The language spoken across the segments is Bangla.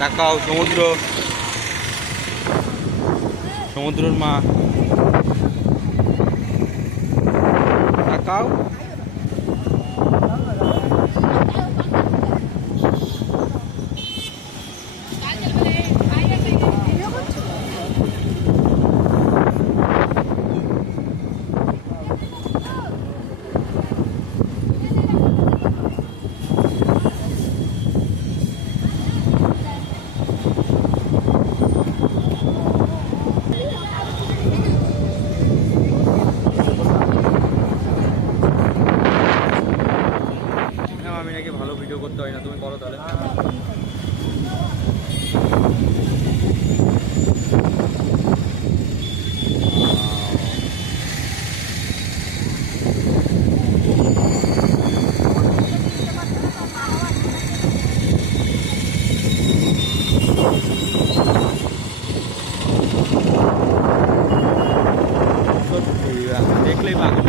তাকাও সমুদ্র, সমুদ্রের মা তাকাও। আমি নাকি ভালো ভিডিও করতে হয় না, তুমি বলো তাহলে। দেখলেই পাগল।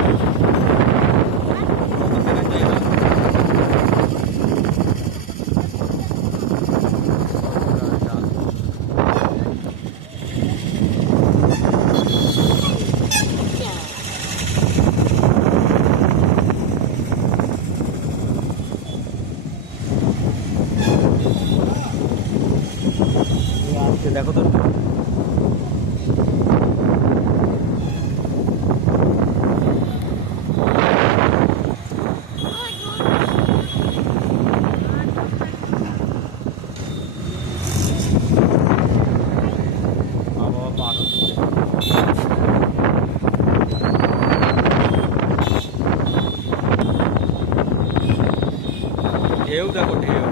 দেখো তো ঢেউ, দেখো ঢেউ।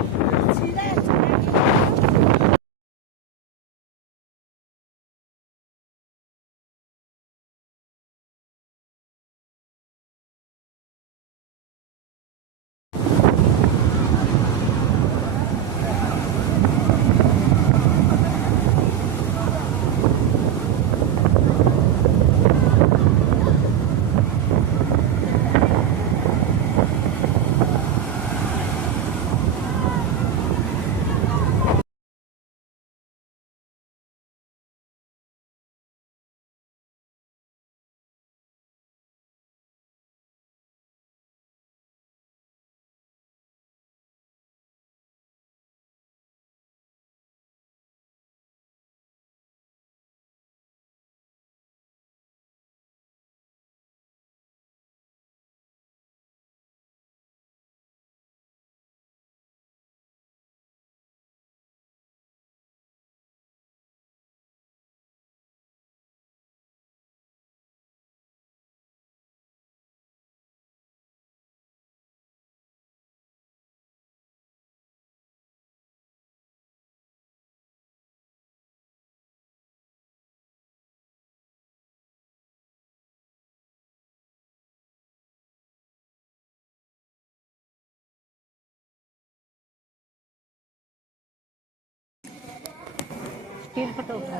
तीन फोटो उठा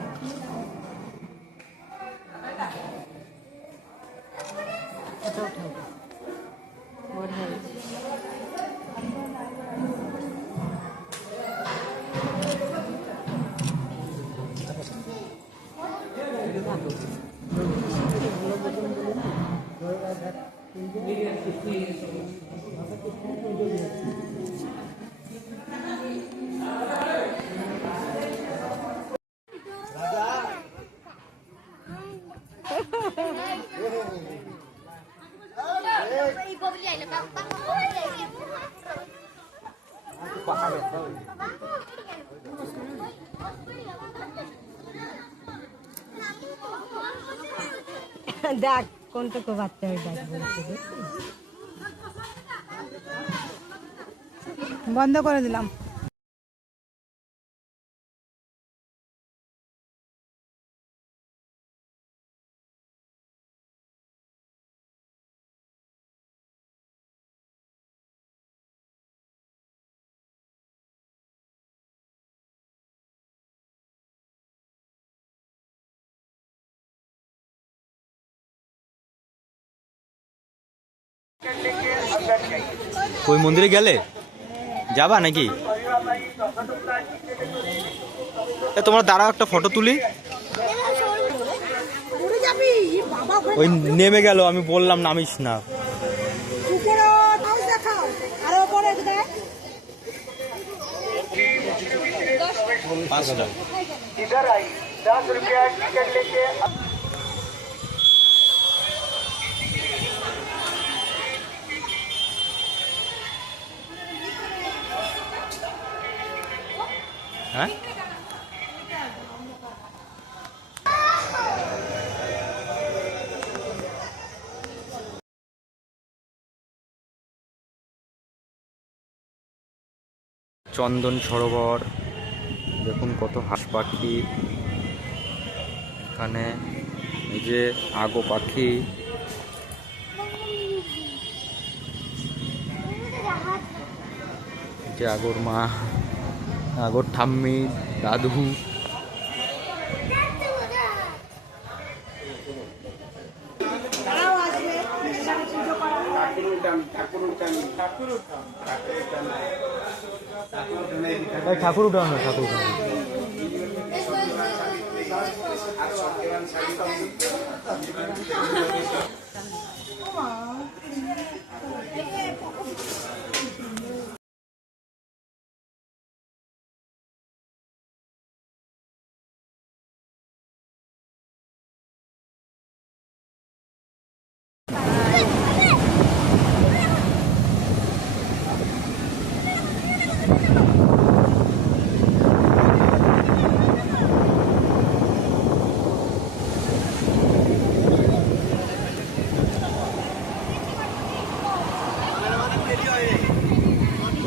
फोटो उठाओ बढ़िया देख कौन तो को बाच्चा है देख बंद कर दिलाम ওই মন্দিরে গেলে যাবা নাকি? তোমরা দাঁড়াও, একটা ফটো তুলি। ওই নেমে গেল, আমি বললাম নামিস না। হ্যাঁ, চন্দন সরোবর, দেখুন কত হাঁস পাখি এখানে। এই যে আগো পাখি, যে আগর মা, আগর ঠাম্মি, দাদু। ঠাকুর উঠানো, ঠাকুর উঠানো।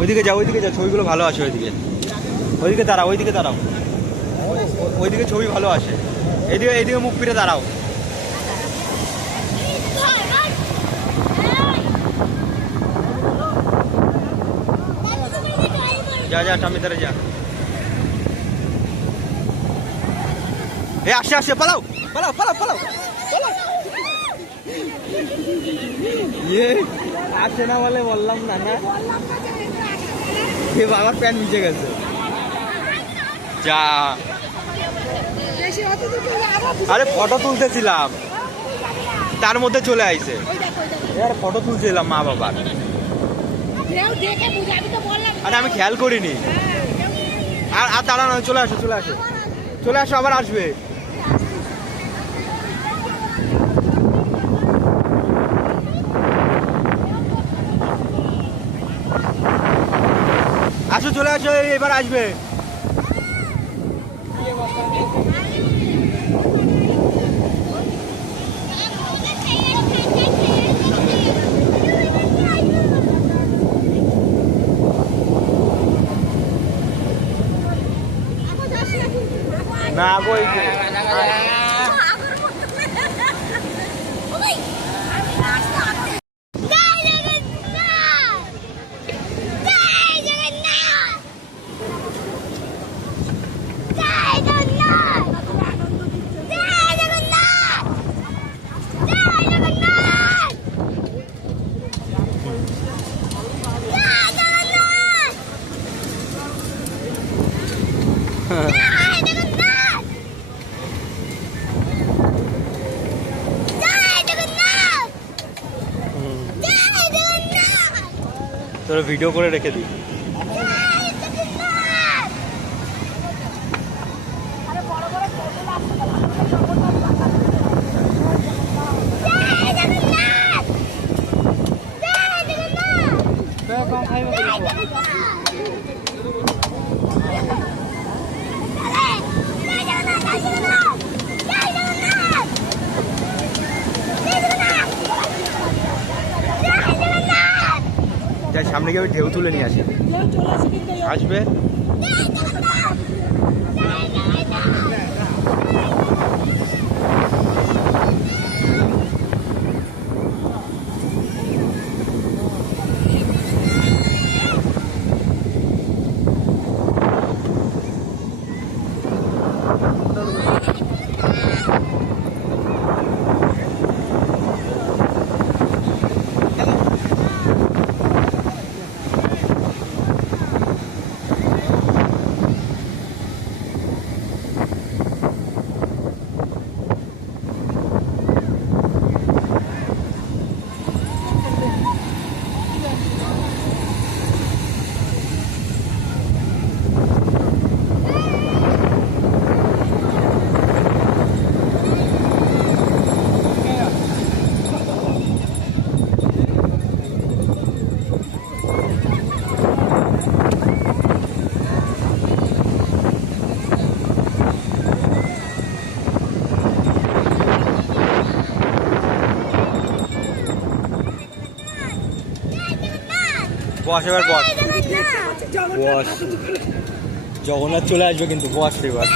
ওইদিকে যাও, ওইদিকে যাও, ছবিগুলো ভালো আসে। ওইদিকে, ওইদিকে দাঁড়াও, ওইদিকে দাঁড়াও, ওইদিকে ছবি ভালো আসে। এইদিকে, এইদিকে মুখ ফিরে দাঁড়াও। যা যা, টামি ধরে যা। এ আসে আসে, পালাও পালাও পালাও পালাও পালাও। ইয়ে আসে না বলে বললাম না। না, বাবার প্যান্ট ভিজে গেছে। যা, আরে ফটো তুলতেছিলাম, তার মধ্যে চলে আইছে। ফটো তুলছিলাম মা বাবার। আরে আমি খেয়াল করিনি। আর দাঁড়ানো, চলে আসো চলে আসো চলে আসো, আবার আসবে। আসো, চলে আসো, এবার আসবে। না কই তোরা ভিডিও করে রেখে দিই। সামনে গিয়ে ঢেউ তুলে নিয়ে আসি, আসবে। বস এবার বস বস জগন্নাথ চলে আসবে কিন্তু বস এবার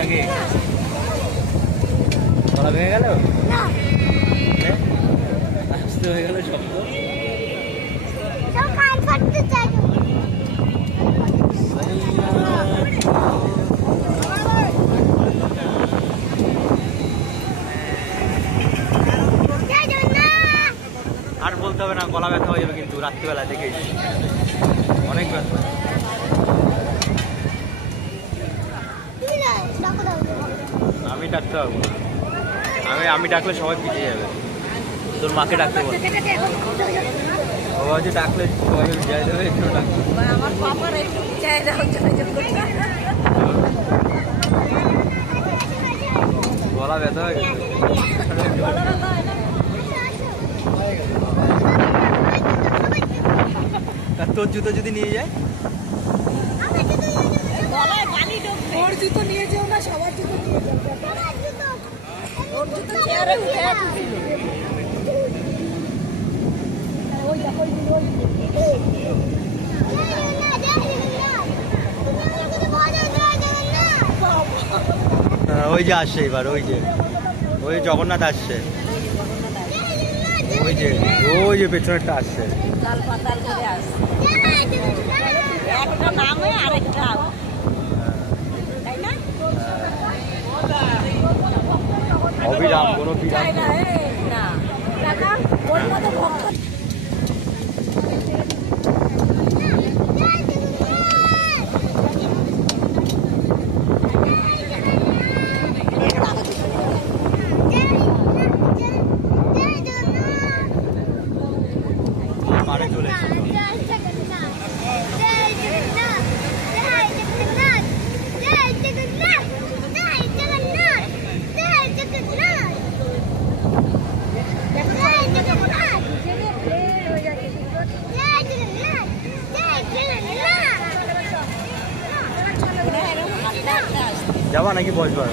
নাকি? গলা ভেঙে গেল? আসতে হয়ে গেল শব্দ। আর বলতে হবে না, গলা ব্যথা হয়ে যাবে কিন্তু রাত্রিবেলা দেখেই অনেক ব্যথা। আমি ডাকতে পারবো না, আমি ডাকলে সবাই পিছিয়ে যাবে। তোর মাকে ডাকতে বল, ও যে ডাকলে সবাই যাই দেবে, একটু ডাকতে। গলা ব্যথা হয়ে গেছে। তোর জুতো যদি নিয়ে যায়, ওর জুতো নিয়ে যেও না, সবার জুতো নিয়ে যাও। ওর জুতো চেয়ারে উঠে আসছিল। ওই দেখো, ওই যে আসছে এবার, ওই জগন্নাথ আসছে, ওই যে পেছনেরটা আসছে। তাল পাতাল করে আসছে, একটা নামে আরেকটা, তাই না? অবিরাম, কোনো বিরাম না দাদা, ওর মতো ভক্ত মারে চলে এসেছে। যাবা নাকি বসবা?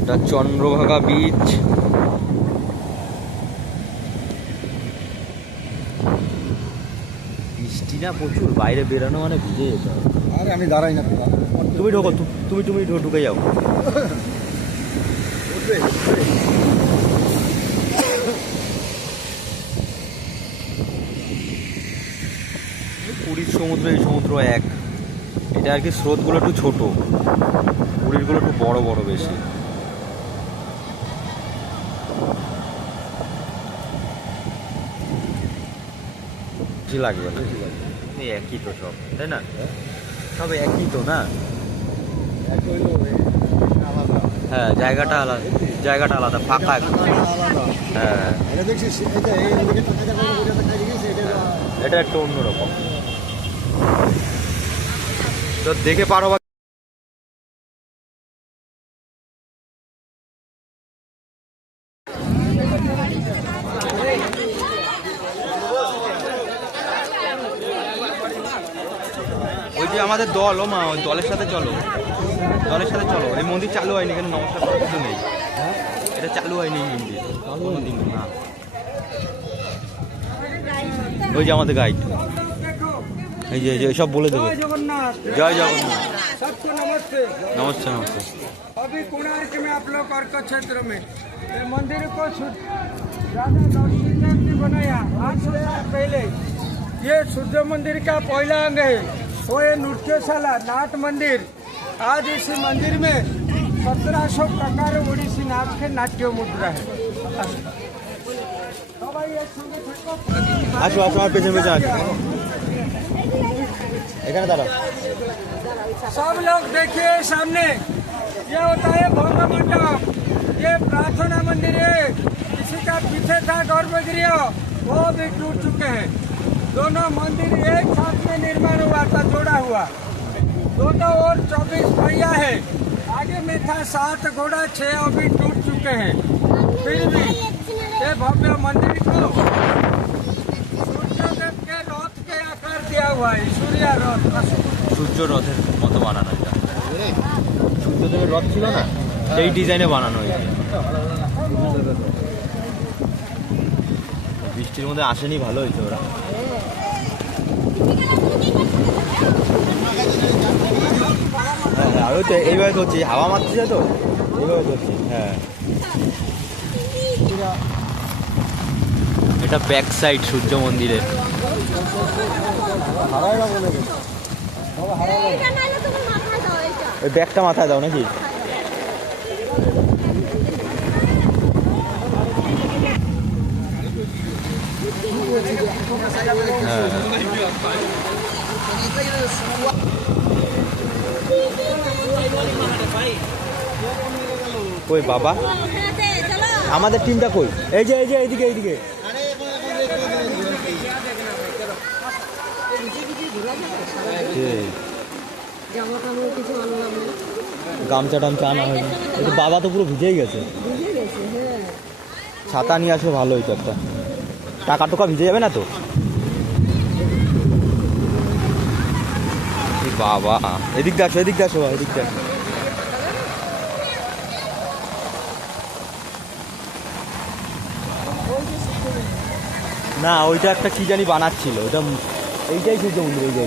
এটা চন্দ্রভাগা বীচ। বৃষ্টি না প্রচুর, বাইরে বেরোনো মানে ভিজে যেতে হবে। আরে আমি দাঁড়াই না, তুমি ঢোকো, তুমি ঢুকে যাও। উঠবে পুরীর সমুদ্র এই সমুদ্র এক। এটা আর কি স্রোতগুলো একটু ছোট, পুরীরগুলো একটু বড় বড় বেশি। বেশি লাগবে না, এই একই তো সব, তাই না? সব একই তো না? হ্যাঁ, জায়গাটা আলাদা, জায়গাটা আলাদা, ফাঁকা একদম। হ্যাঁ, এটা একটু অন্যরকম তো, দেখে পারো। ওই যে আমাদের দল, ও মা, ওই দলের সাথে চলো, দলের সাথে চলো। এই মন্দির চালু হয়নি, এখানে নমস্কার করার কিছু নেই। এটা চালু হয়নি এই মন্দির কোনোদিন না। ওই যে আমাদের গাইড, এই যে সব বলে দেবে। জয় जगन्नाथ। सबको नमस्ते। नमस्ते नमस्ते। अभी कोणार्क में आप लोग अर्क क्षेत्र में ये मंदिर को राजा दक्षिण ने बनाया 800 साल पहले। ये सूर्य मंदिर का पहला अंग है। वो ये नृत्यशाला नाट मंदिर। आज इसी मंदिर में 1700 प्रकार ओडिसी नाच के नाट्य मुद्रा है। আসো আসো, আর পেছনে পেছনে আসো, এখানে দাঁড়াও। सब लोग देखिए सामने, ये होता है भोग मंडप। ये प्रार्थना मंदिर है। किसी का पीछे था गर्भगृह, वो भी टूट चुके हैं। दोनों मंदिर एक साथ में निर्माण हुआ था, जोड़ा हुआ। दोनों ओर 24 पहिया है। आगे में था 7 घोड़ा, 6 अभी टूट चुके हैं। फिर भी ये भव्य मंदिर को सूर्यदेव के रथ के आकार दिया हुआ है, सूर्य रथ। সূর্য রথের মতো বানানো, এটা সূর্যদেবের রথ ছিল না, সেই ডিজাইনে বানানো হয়েছে। বৃষ্টির মধ্যে আসেনি, ভালো হয়েছে ওরা। হ্যাঁ হ্যাঁ, আমি তো এইভাবে ধরছি, হাওয়া মারছে তো, এইভাবে ধরছি। হ্যাঁ, এটা ব্যাক সাইড সূর্য মন্দিরের। ওই ব্যাগটা মাথায় দাও নাকি? হ্যাঁ, কই বাবা, আমাদের টিমটা কই? এই যে এইদিকে এইদিকে। গামছা টামছা আনা হয়নি, কিন্তু বাবা তো পুরো ভিজেই গেছে। ছাতা নিয়ে আসো, ভালো হইতো একটা। টাকা টোকা ভিজে যাবে না তো? বাবা, এদিক দিয়ে আসো, এদিক দিয়ে আসো, এদিক দিয়ে আসো। না, ওইটা একটা কি জানি বানাচ্ছিল, ওটা এইটাই সূর্য মন্দির, এই যে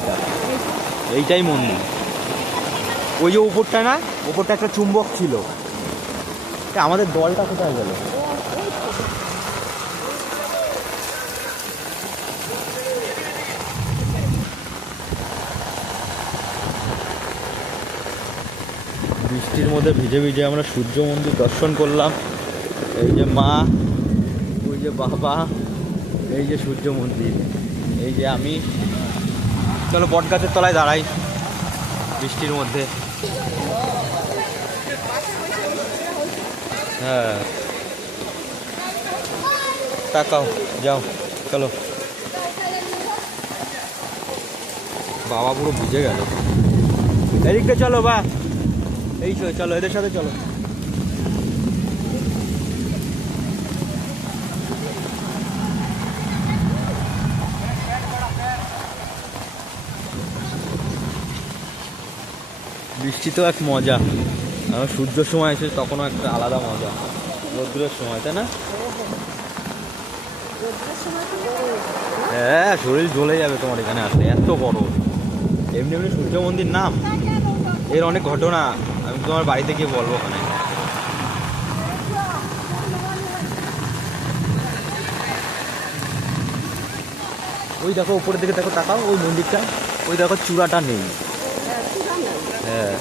এইটাই মন্দির। ওই যে উপরটা না, উপরটা একটা চুম্বক ছিল। আমাদের দলটা কোথায় গেল? বৃষ্টির মধ্যে ভিজে ভিজে আমরা সূর্য মন্দির দর্শন করলাম। এই যে মা, ওই যে বাবা, এই যে সূর্য মন্দির, এই যে আমি। চলো বট গাছের তলায় দাঁড়াই বৃষ্টির মধ্যে। হ্যাঁ, তাকাও, যাও, চলো। বাবা পুরো ভিজে গেল। এদিকটা চলো, বা এই চলো, এদের সাথে চলো। বৃষ্টি তো এক মজা। আমার সূর্যের সময় এসে তখনও একটা আলাদা মজা, রোদ্রের সময়, তাই না? হ্যাঁ, শরীর জ্বলে যাবে তোমার এখানে আসলে, এত বড়। এমনি এমনি সূর্য মন্দির নাম, এর অনেক ঘটনা আমি তোমার বাড়িতে গিয়ে বলবো ওখানে। ওই দেখো উপরের দিকে দেখো, তাকাও ওই মন্দিরটা, ওই দেখো চূড়াটা নেই। হ্যাঁ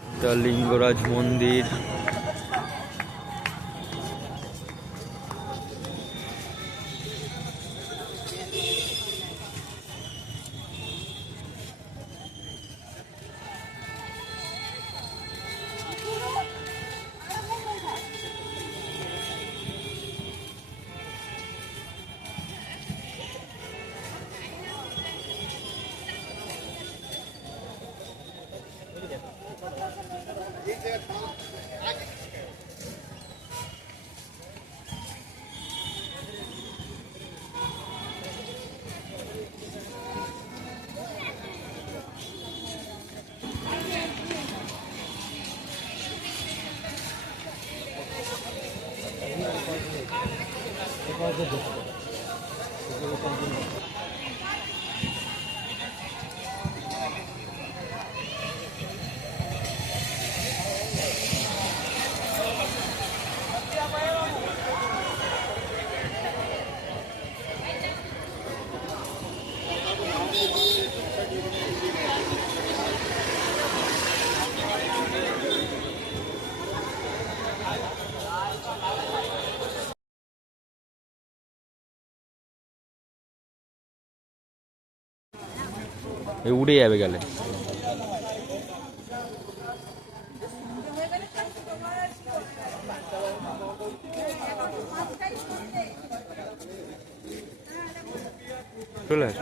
এটা লিঙ্গরাজ মন্দির। এ উড়ে যাবে গেলে। চলে আস।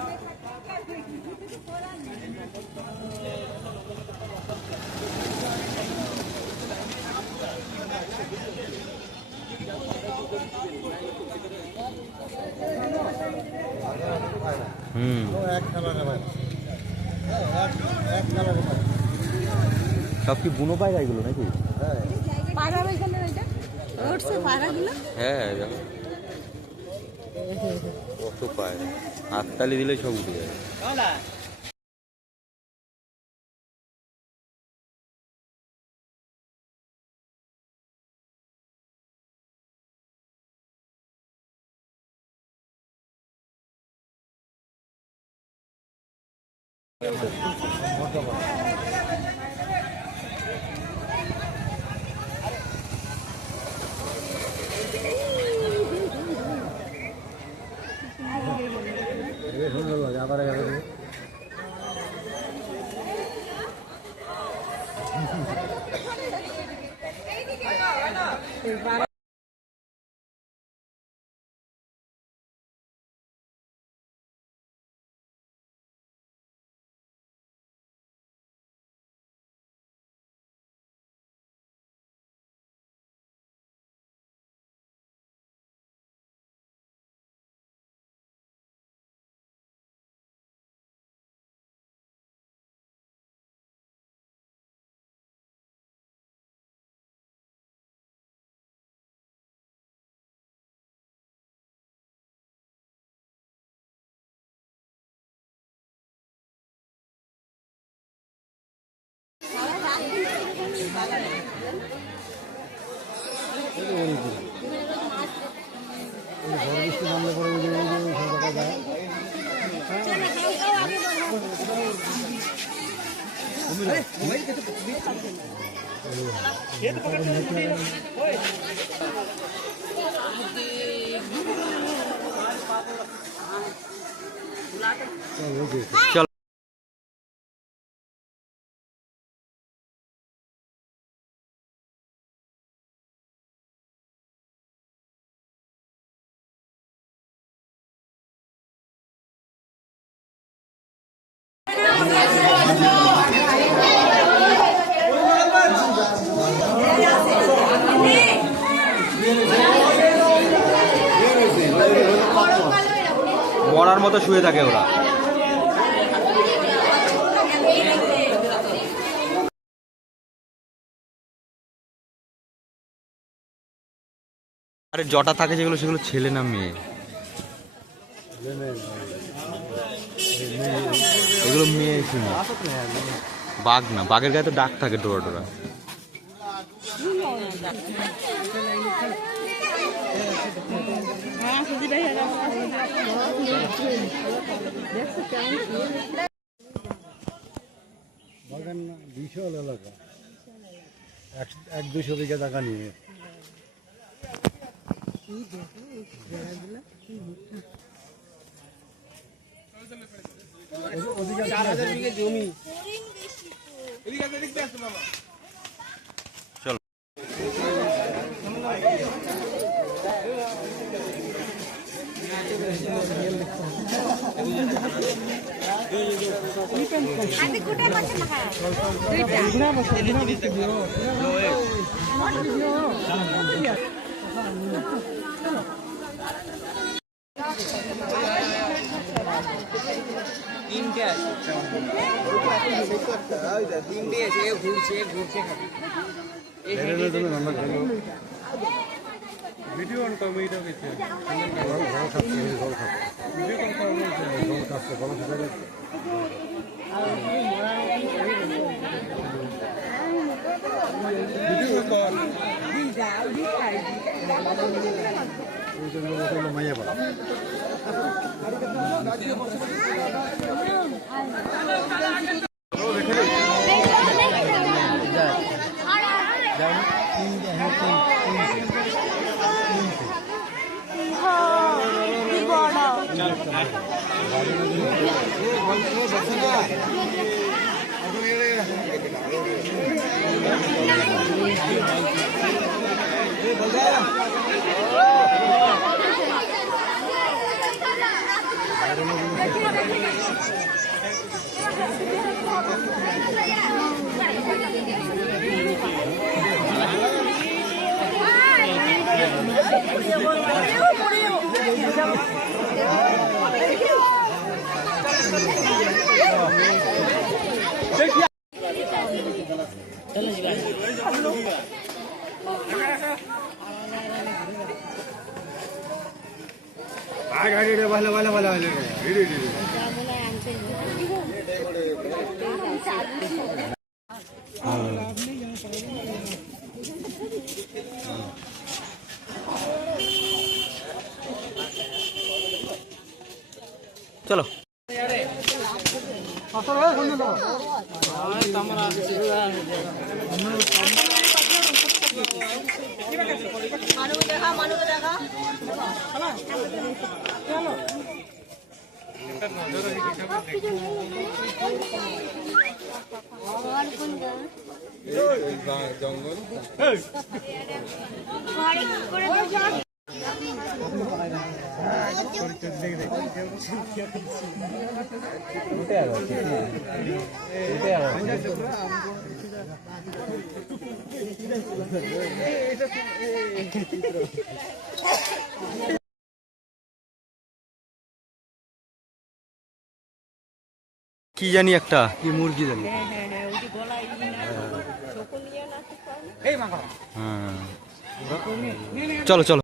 সব কি বুনো পায়রা এগুলো নাকি? হ্যাঁ দেখো কত পায়রা, হাততালি দিলে সব উঠে যাবে। চলো মরার মতো শুয়ে থাকে ওরা। আরে জটা থাকে যেগুলো, সেগুলো ছেলে না মেয়ে? এগুলো মেয়ে শুনে। বাঘ না, বাঘের গায়ে তো ডাক থাকে ডোরা ডোরা। বাগান বিশাল এলাকা, 100-200 বিঘা জায়গা নিয়ে। ওদিকে 4000 বিঘা জমি। চলো আমি কুটে করতে না ভিডিও অন করবো, এটা গেছে জল খাচ্ছে, জল খাচ্ছে, ভিডিও কল করবো, জল খাচ্ছে, জল খাচ্ছে। ভিডিও কল মাইয়া পাড়া ভালো ভালো ভালো ভালো চলো কি জানি একটা কি মুরগি জানি। হ্যাঁ চলো চলো।